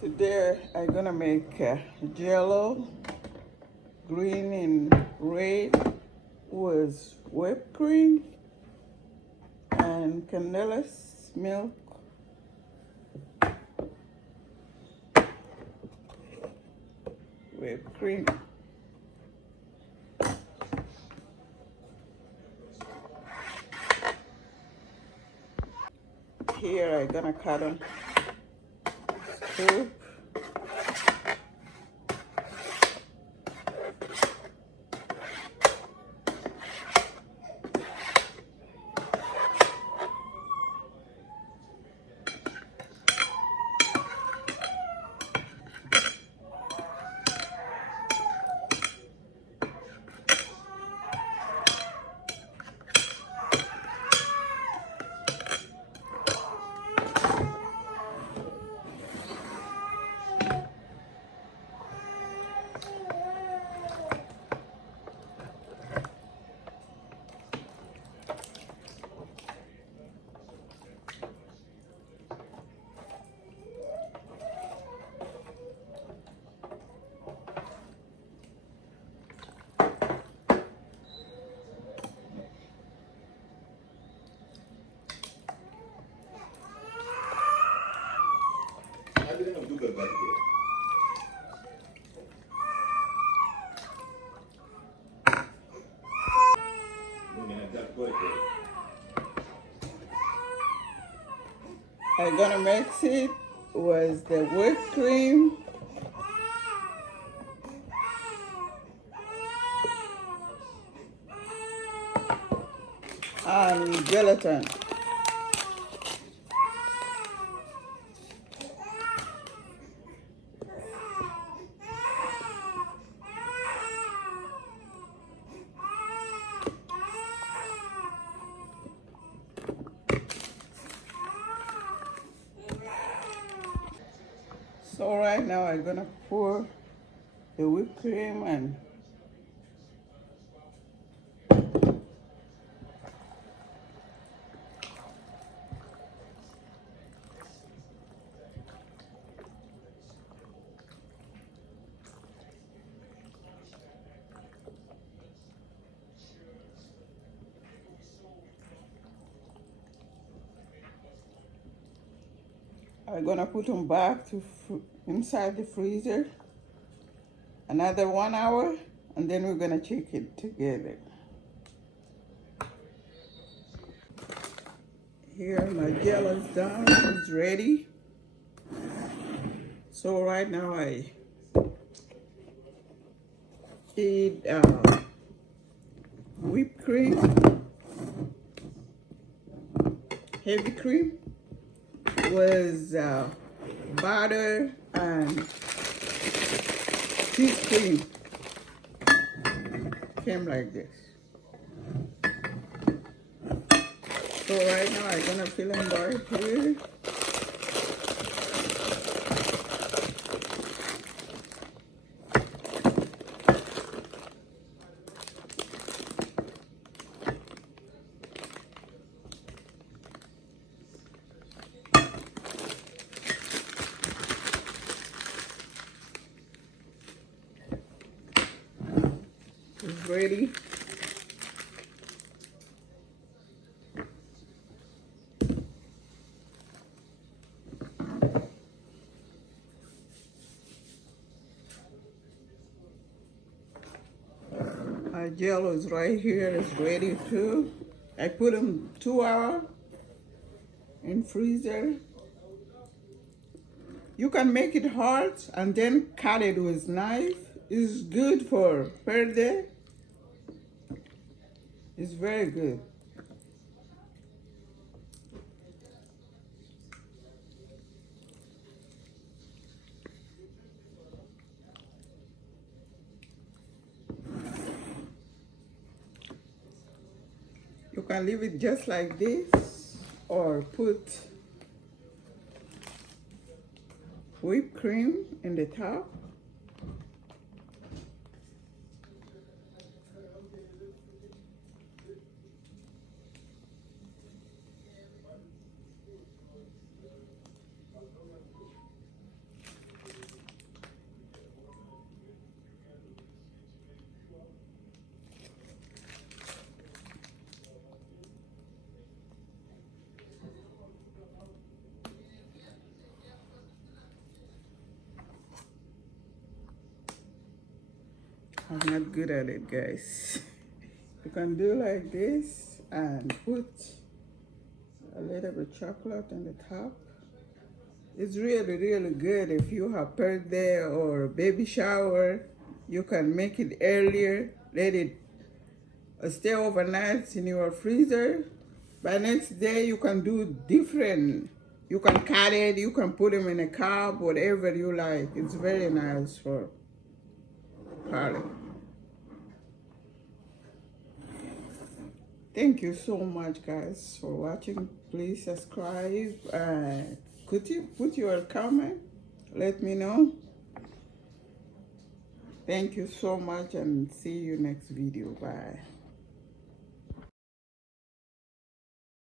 Today I'm gonna make jello, green and red with whipped cream and Candelas milk. Whipped cream. Here I'm gonna cut on scoop. I'm gonna mix it with the whipped cream and gelatin. So right now I'm gonna pour the whipped cream and I'm gonna put them back to inside the freezer another 1 hour, and then we're gonna check it together. Here my jello is done, it's ready. So right now I eat whipped cream, heavy cream with butter and cheese cream. Came like this. So right now I'm gonna fill them right here. It's ready. My jello is right here. It's ready too. I put them 2 hours in freezer. You can make it hard and then cut it with knife. It's good for per day. It's very good. You can leave it just like this or put whipped cream in the top. I'm not good at it, guys. You can do like this and put a little bit of chocolate on the top. It's really, really good if you have birthday or baby shower. You can make it earlier, let it stay overnight in your freezer. By next day, you can do different. You can cut it, you can put them in a cup, whatever you like. It's very nice for party. Thank you so much, guys, for watching. Please subscribe. Could you put your comment? Let me know. Thank you so much and see you next video. Bye.